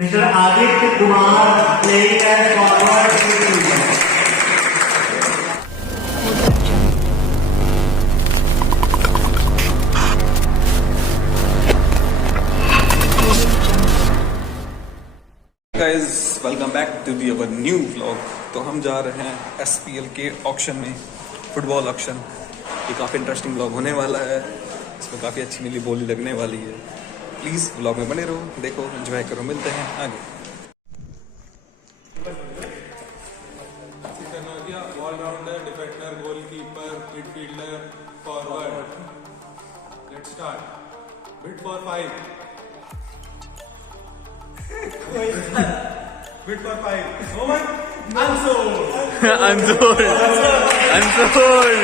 Mr. Aditya Kumar playing as forward midfielder. Guys welcome back to the our new vlog. तो हम जा रहे हैं एसपीएल के ऑक्शन में, फुटबॉल ऑक्शन। ये काफ़ी इंटरेस्टिंग व्लॉग होने वाला है, इसमें काफ़ी अच्छी मिली बोली लगने वाली है। प्लीज़ व्लॉग में बने रहो, देखो, एंजॉय करो। मिलते हैं आगे। Allrounder, defender, goalkeeper, midfielder, forward. Let's start. Bid for 5। Bid for 5। Owen unsold. Unsold.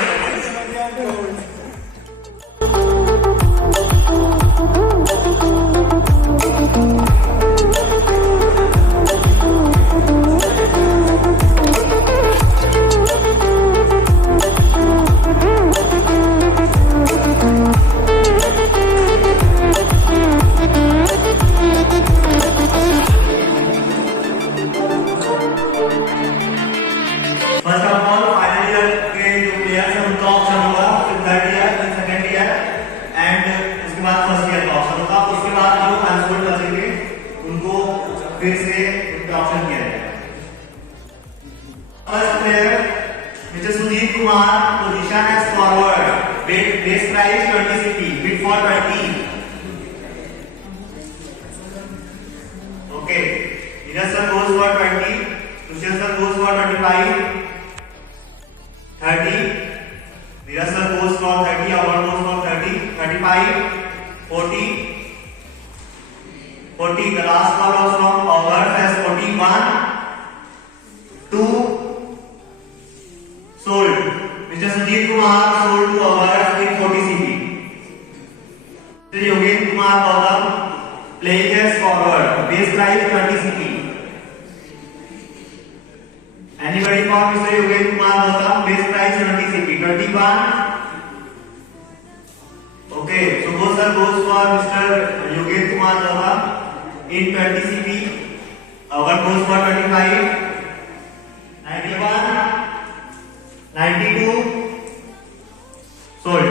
First of all, final year के जो players हैं उनका ऑप्शन होगा, फिर थर्ड ईयर, फिर सेकंड ईयर एंड उसके बाद फर्स्ट ईयर का ऑप्शन होगा। उसके बाद जो अनसोल्ड बचेंगे उनको फिर से उनका ऑप्शन किया जाएगा। First player mister Sujeet Kumar, position as forward, base price 20 CP, bid for 20। Okay, Neeraj sir goes for 20, Sushil sir goes for 25, 30, Neeraj sir goes for 30, Avar goes for 30, 35, 40, 40. The last call was from Avar as 41, 2 sold. Mr. Sujit Kumar sold to Avar with 40 CP. Mr. Yogen Kumar Gautam playing as forward, base price 20 CP. Anybody for Mr. Yogen Kumar Gautam, base price 20 CP, 21. Okay, so both sir goes for Mr. Yogen Kumar Gautam in 20 CP. Our goes for 25, 91, 92. Sold.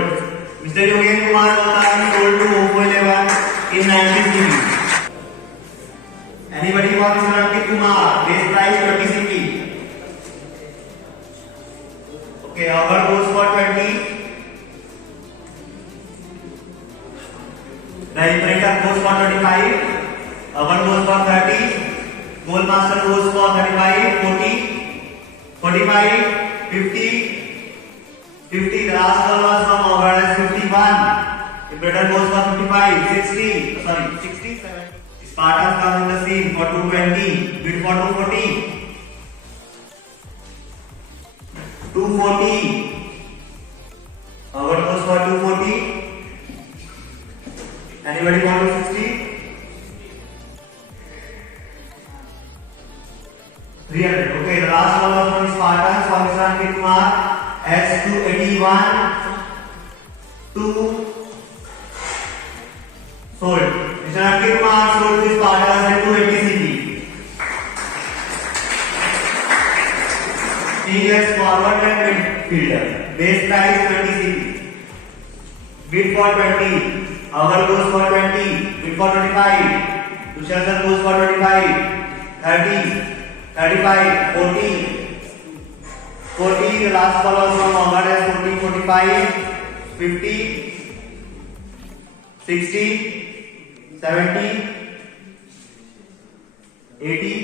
Mr. Yogen Kumar Gautam sold to Oppo 11 in 90 CP. Anybody for Mr. Ankit Kumar, base price 20 CP. Okay, Avar goes for 20. Rainmaker goes for 25. Avar goes for 30. Goalmaster goes for 35, 40, 45, 50, 50. The last ball was from Avar as 51. The Predator goes for 55, 60, 70. Spartans comes in the scene for 220. Bid for 240. 240. Our goes for 240. Anybody want 260? 300. Okay, the last one was from Spartans for Mr. Ankit Kumar as 281. 2 sold. Mr. Ankit Kumar sold to Spartans at 280 CP. He is forward and midfielder. Base price 20 CP. Bid for 20. Avar goes for 20. Bid for 25. Tushar goes for 25. 30. 35. 40. 40. The last ball was from Avar as 40. 45. 50. 60. 70. 80.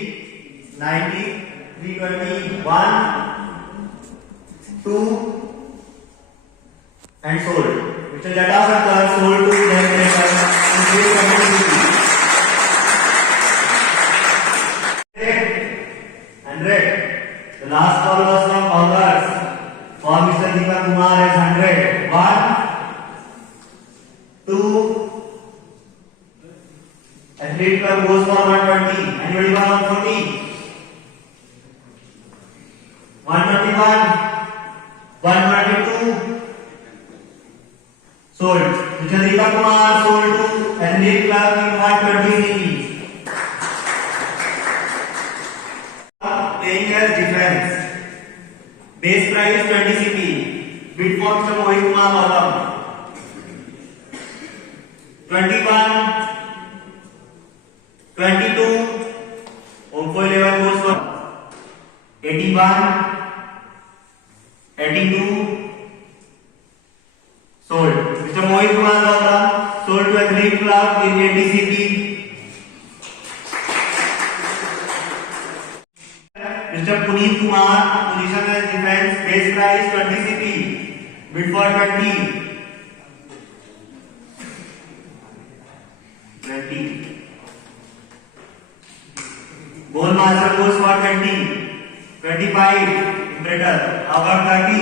90. 320. 1. 2 and sold. Mr. Jata Shankar sold to Rainmaker in 320 CP. 100. The last call was from August for Mr. Deepak Kumar as 100. 1, 2. Athlete club goes for 120. Anybody want 140? 121. 122. Sold. Mr. Deepak Kumar sold to Athlete Club in 120 CP. price 20 CP. Bid for Mr. Mohit Kumar Gautam. 21, 22. Omco 11 goes for 81, 82. Sold. Mr. Mohit Kumar Gautam sold to Athlete Club in 80 CP. Mr. Puneet Kumar, position as defense, base price 20 CP, bid for 20. 20. Goal master goes for 20. 25, Imperator, about 30.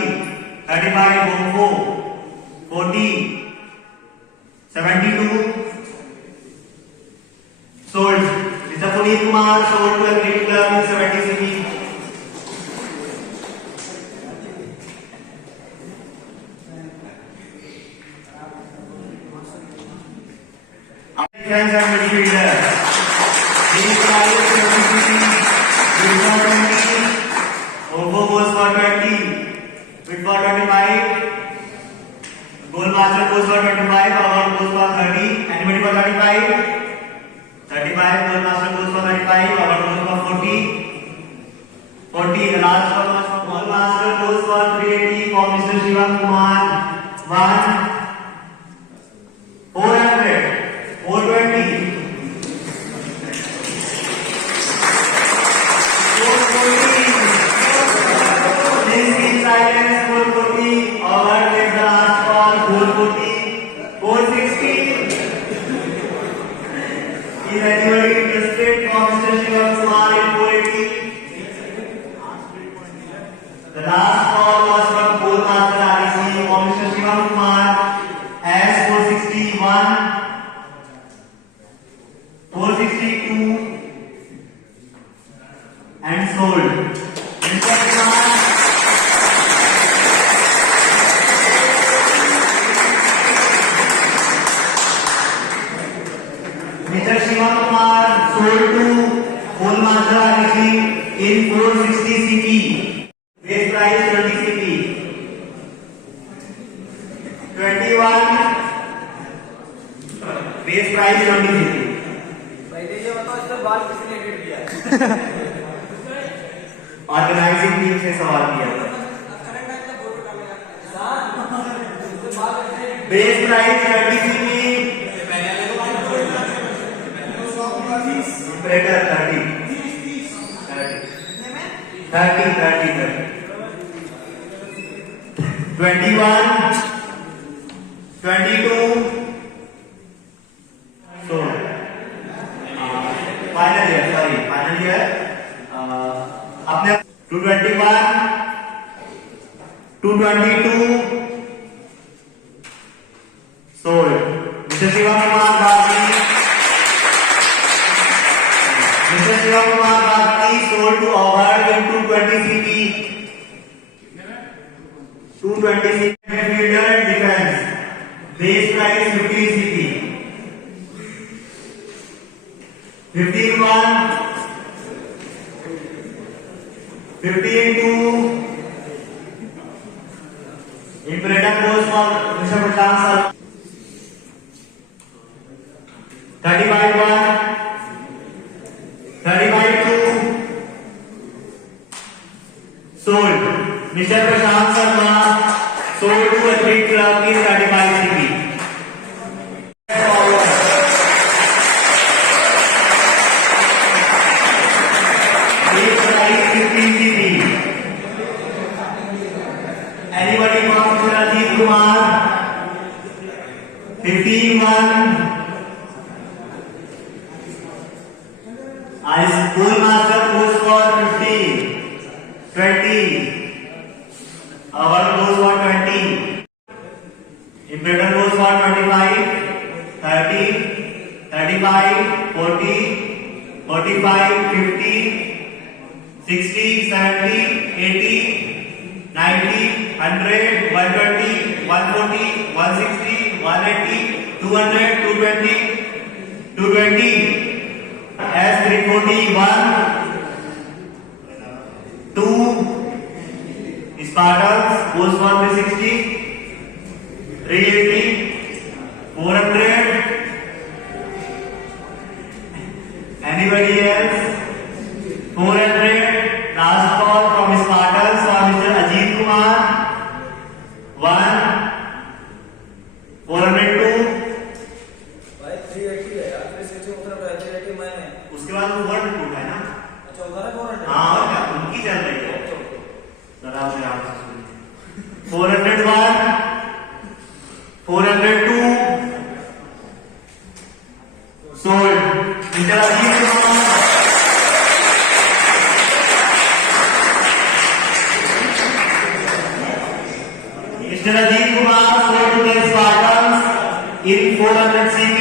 35, Bongo. 40. 72. Sold. Mr. Puneet Kumar sold to a great club in 70 CP. Defense and midfielder. Base price 20 CP. Bid for 20. Ovo goes for 20. Bid for 25. Goal master goes for 25. Award goes for 30. Anybody for 35? 35. Goal master goes for 35. Award goes for 40. 40. The last goal master goes for 380 for Mr. Shiva Kumar. 1. 400. 420. 440. Please keep silence. 440. Award is the last call. 440. 460. Is anybody interested for Mr. Shiva Kumar in 480? The last call was from Goal Master REC for Mr. Shiva Kumar as 461, 462 and sold. Mr. Kumar, Mr. Shiva Kumar sold to Goal Master REC in 460 CP. Base price 20 CP. 21. Base price 20 CP. भाई ये बताओ इसका बाल किसने edit किया है? Organising team से सवाल किया था। Base price 30 CP। Imperator 30. 21, 22. So, final year. आपने 221, 222 sold. Mr. Shiva Kumar Bharti. Mr. Shiva Kumar Bharti sold to Award in 220 CP. 220 CP. Midfielder and defense. Base price 50 CP. 15-1. 15-2. Imperator goes for Mr. Prashant sir. 35-1. 35-2. Sold. Mr. Prashant Sharma sold to a big club in 35 CP. Base price 15 CP. Anybody from Ajit Kumar? 15-1. Goal master goes for 50. 20. Our goes for 20. Imperator goes for 25. 30. 35. 40. 45. 50. 60. 70. 80. 90. 100. 120. 140. 160. 180. 200. 220. 220. As 341, 2 is Spartans goes for 360, 380, 400. Anybody else? 400. Last call from Spartans for Mr. Ajit Kumar. 1. 402. भाई 380 है यार 360 मतलब 380 मैंने उसके बाद वो word टूट है ना? अच्छा उधर है 400 हाँ और क्या उनकी चल रही है। जरा से आप सुनिए। 401, 402, sold. Mr. Ajit Kumar. Mr. Ajit Kumar sold to the Spartans in 400 CP.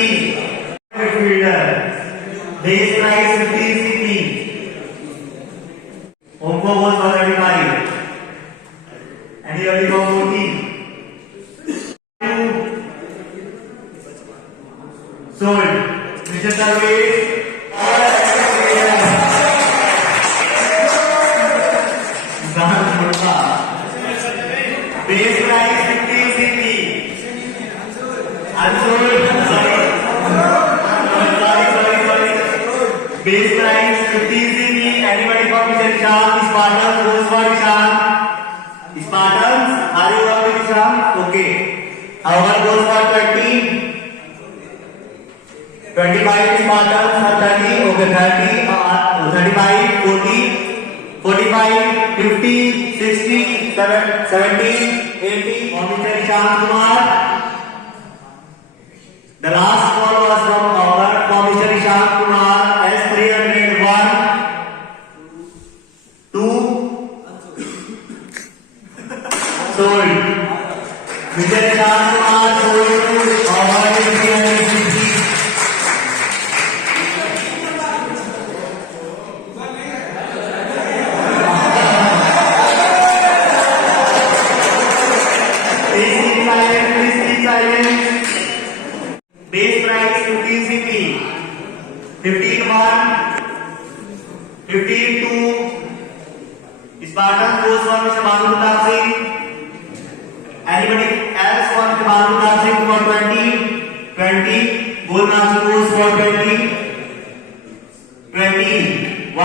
Midfielder. Base price 50 CP. Omco was for 35. And he only got 40. Sold. Mr. Sarvesh. Base price 50 CP. Unsold. Sorry. Base price 50 CP. Anybody for Mr. Isham? Spartans goes for Isham. Spartans, are you up with Isham? Okay. Our goes for 30. 25 Spartans for 30. Okay, 30. 35, 40. 45, 50, 60, 70, 80. For Mr. Isham Kumar. The last call was from our for Mr. Isham Kumar S301 2 sold. Mr. Isham Kumar sold to our 360. Please keep silent. Base price 15 CP. 15 1, 15 2. Spartan goes for Mr. Banu Pratap Singh. Anybody else want Mr. Banu Pratap Singh for 20? 20. Goal master goes for 20. 20. 1.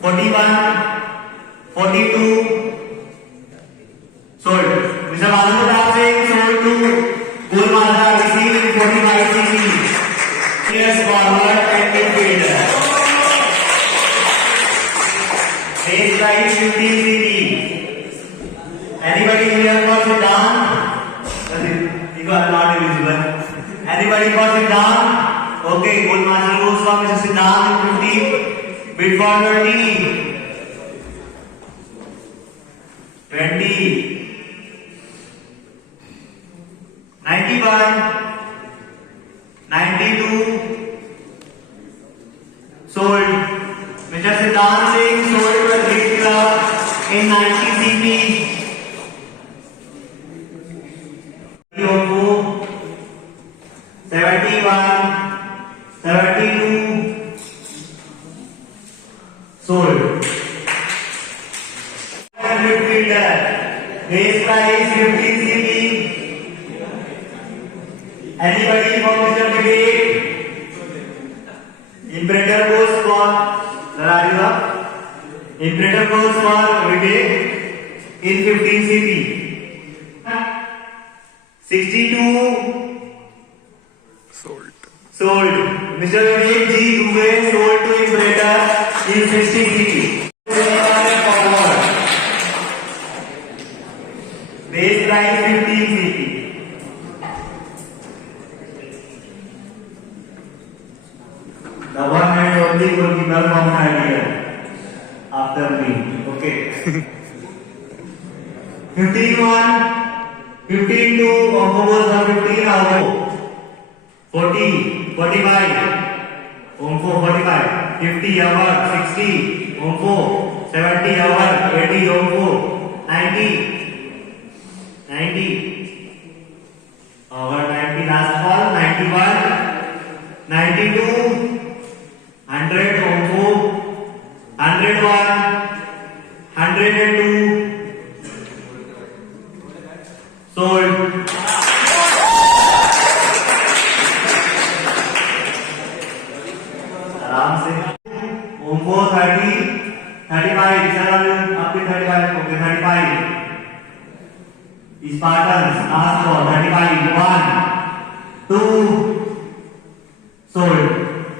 41. 42. Sold. Mr. Banu Pratap Singh sold to Goal master receiving 45 CC. Yes, forward and midfielder. Base price 15 CP. Anybody here for sit down? You are not eligible. Anybody for sit down? Okay, Goal master goes for Mr. Sit down in 50. Bid for 20. 20. 91, 92, sold. Mr. Siddhant Singh sold to a Greek club in 90 CP. 71, 72, sold. Midfielder, base price 15 CP. Anybody for Mr. Debate? Imperator goes for Narayana. Imperator goes for Debate in 15 CP. 62 Sold. sold. Mr. Vivek G. Dubey sold to Imperator in 60 CP. Base price 15 CP. The one and only goalkeeper from Nigeria after me. Okay. 15-1, 15-2, Omco goes for 15, Omco. 40, 45, Omco 45, 50, over, 60, Omco, 70, over, 80, Omco, 90, 90, over 90, last call, 91, 92, 100 Omco, 101, 100 आराम से। ओम्बो 30, 35, sir आपके 35, okay 35। Spartans, last ball, 35, 1, 2, sold.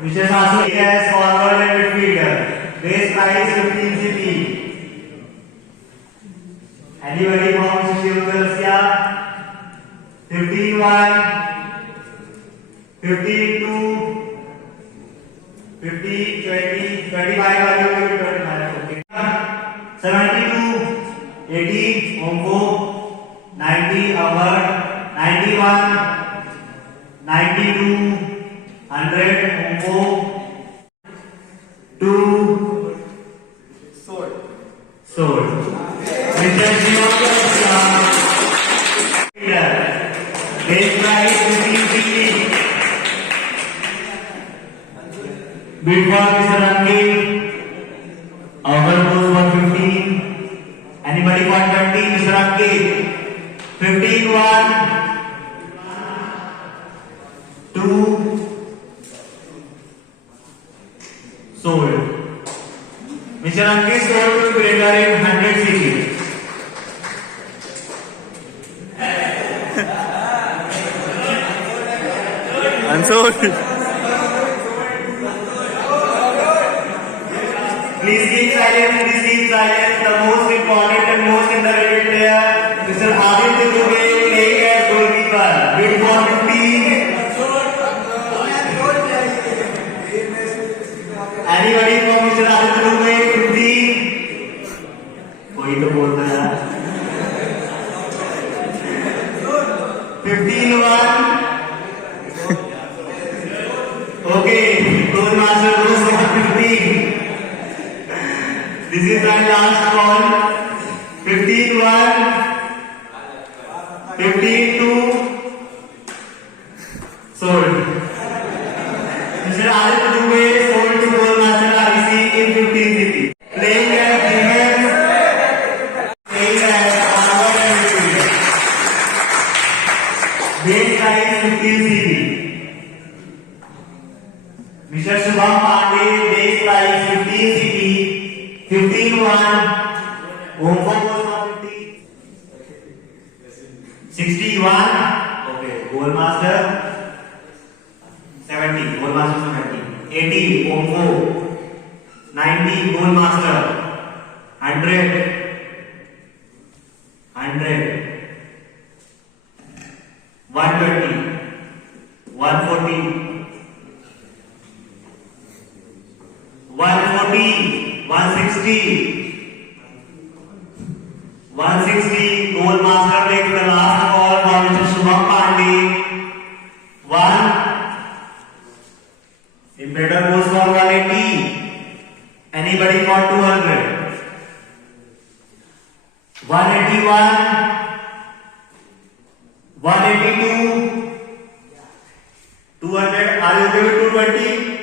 Mr. Sasu is forward and midfielder. Base price 15 CP. Anybody from Shivkarsia? 15-1, 15-2, 50-20, 25 value will be 25. Okay. 72, 80, Ombo, 90, Award, 91, 92, 100, Ombo, 2, sold. Mr. Shivkarsia. Base price 1550. Bid for Mr. Rangi. Our goes for 15. Anybody for 20? Mr. Rangi. 15-1. 2. Sold. Mr. Rangi sold to Greater in 100 cc. Unsold. Please keep silent. The most important and most underrated player, Mr. Aditya Dubey, playing as goalkeeper. Bid for 15. Anybody from Mr. Aditya Dubey, 15? कोई तो बोलता है 15-1. Okay, goal master goes for 15. This is my last call. 15-1, 15-2, sold. Mr. Aditya Dubey sold to goal master RBC in 15 CP. Playing as defense, playing as forward and midfielder. Base price 15 CP. Mr. Shubham Pandey, base price 15 CP, 15-1, Ombo goes for 50, 61, okay, goal master 70, goal master 70, 80, Ombo, 90, goal master, 100, 120, 140, 140, 160, 160, goal master takes the last ball for Mr. Shubham Pandey. 1, Imperator goes for 180. Anybody for 200? 181, 182, 200. Are you okay with 220?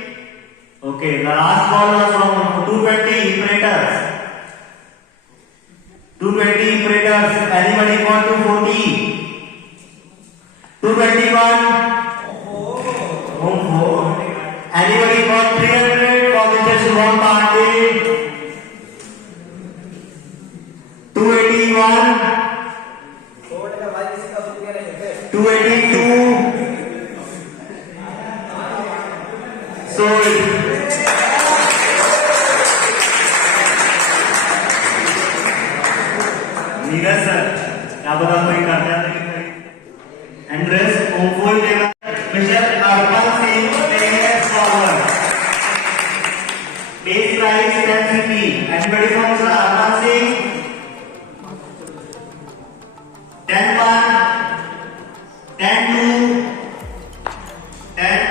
Okay, the last ball was from 220 Imperators. 220 Imperators. Anybody for 240? 221. Anybody for 300 for Mr. Shubham Pandey? 281. 282. Sold. Neeraj sir क्या पता कोई करता है Andreas ओमफोल देगा mister Arpan Singh players forward base price 10 CP anybody from mister Arpan Singh 10-1 10-2 10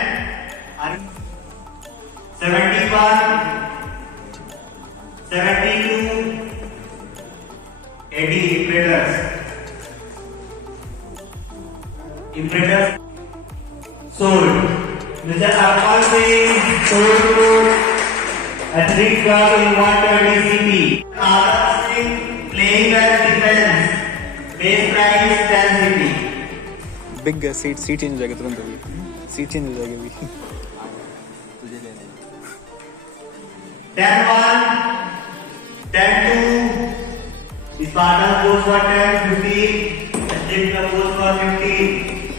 71 72 80 Imperators sold. Mr. Arpal Singh sold to Athletic Club in 120 CP. Arpal Singh playing as defense. Base price 10 CP. Big seat change हो जाएगा तुरंत अभी seat change हो जाएगी अभी 10-1, 10-2. Spartan goes for 10, 15. Jim goes for 15,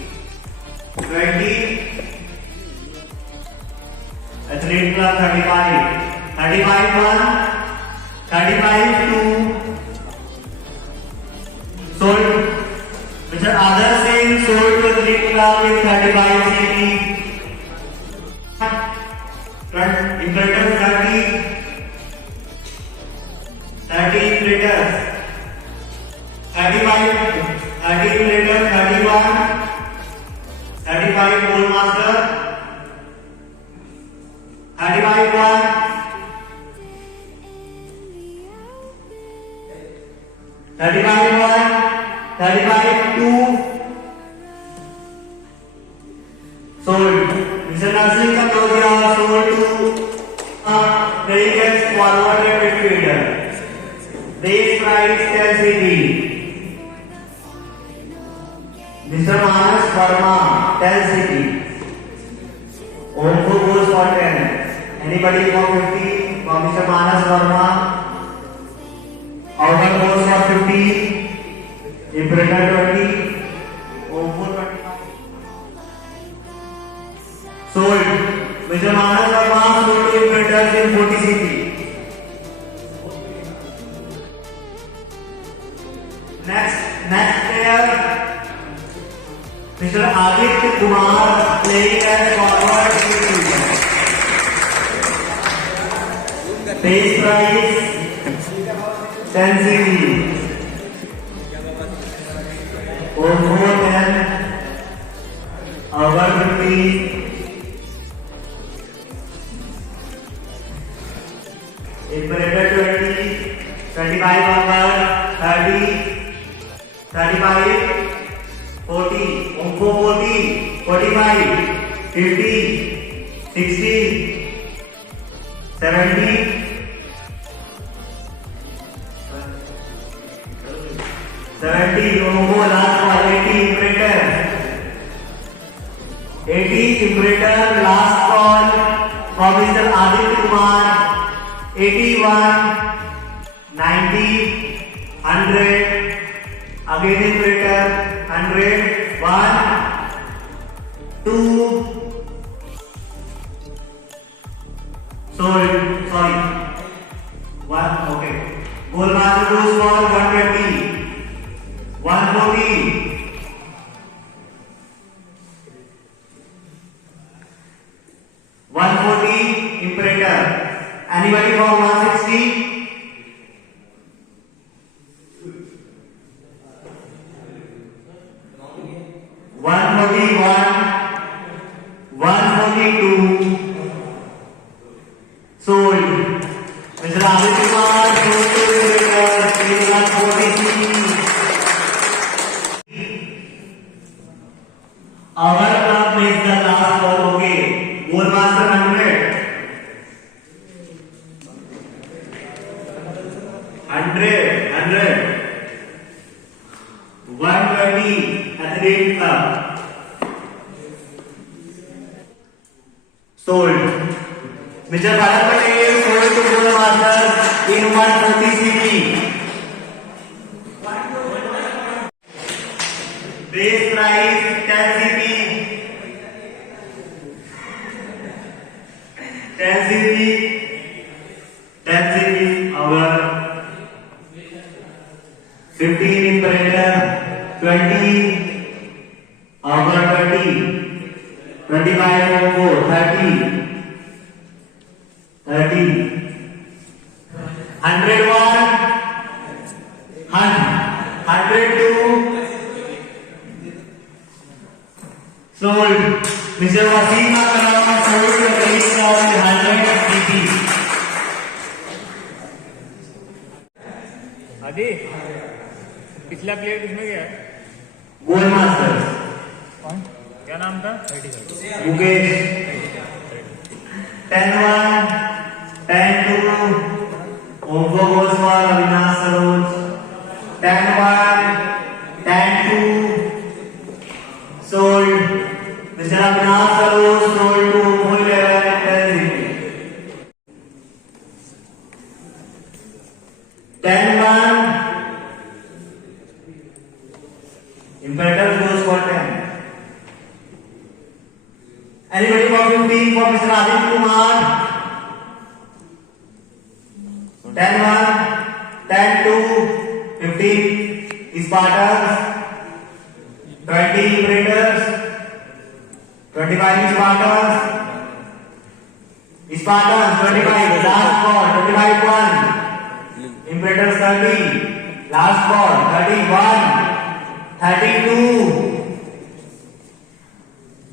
20. Athlete club 35, 35-1, 35-2. Sold. Mr. Adarsh Singh sold to Athlete club with 35 CP. Imperators 30, 30 Imperators, 35, 30 Imperators, 31, 35 Goldmaster, 35-1, 35-1, 35-2. Sold. Mr. Nursing Katodia sold to Vegas forward midfielder. Base price 10 CP. Mr. Manas Verma 10 CP. Omko goes for 10. Anybody for 50? For Mr. Manas Verma. Outer goes for 50. Imperator 20. Omko 25. Sold. Mr. Manas Verma sold to Imperators in 40 CP. Next player, Mr. Aditya Kumar playing as forward midfielder. Base price 10 CP. Over 10, over 50. Imperator 20, 25 over 30, 35, 40, Omko 40, 45, 50, 60, 70, 70, Omko last call, 80 Imperator, 80 Imperator last call for Mr. Aditya Kumar, 81, 90, 100, again Imperator, 100, 1, 2, sold, sorry, 1, okay. Goalmaster goes for 120, 140, 140, Imperator. Anybody for 160? 141, 142, sold. Mr. Aditya Kumar sold to Imperators in 143. Our club makes the last call, okay. Goalmaster 100. 120, Athlete club. Sold. Mr. Bharat Patel sold to Goalmaster in 140 CP. Base price 10 CP. 10 CP. 10 CP. Our 15 Imperator. 20. Our 20. 25 Omko. 30. 30. 101. 102. Sold. Mr. Wasim Akram sold to Athlete Club 100 CP. आदि पिछला player किसमें गया है? गोलमास्टर कौन? क्या नाम था? Mukesh 10-1, 10-2, Omko goes for Avinash Saroj 10-1, 10-2, sold. Mr. Avinash Saroj sold to Omko 11 and 10-0. 10-1. Imperator goes for 10. Anybody for 15 for Mr. Aditya Kumar? 10-1, 10-2, 15 Spartans, 20 Imperators, 25 Spartans, 25, last ball, 25-1, Imperators 30, last ball, 31, 32,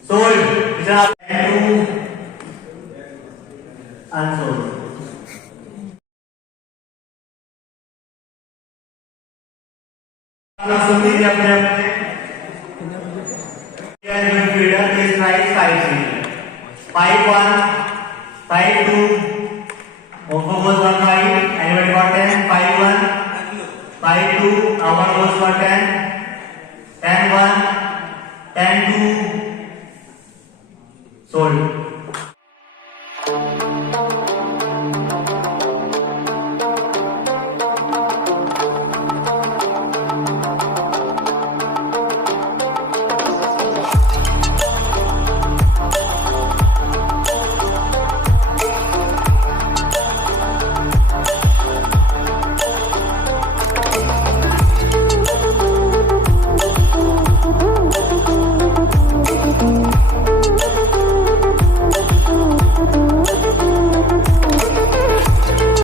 sold, Mr. 2, unsold. सुन लीजिए अपने feeder is price 5-1, 5-2, Oppo goes for 5, anybody got 10, 5-1, 5-2, our goes for 10, 10-1, 10-2, sold.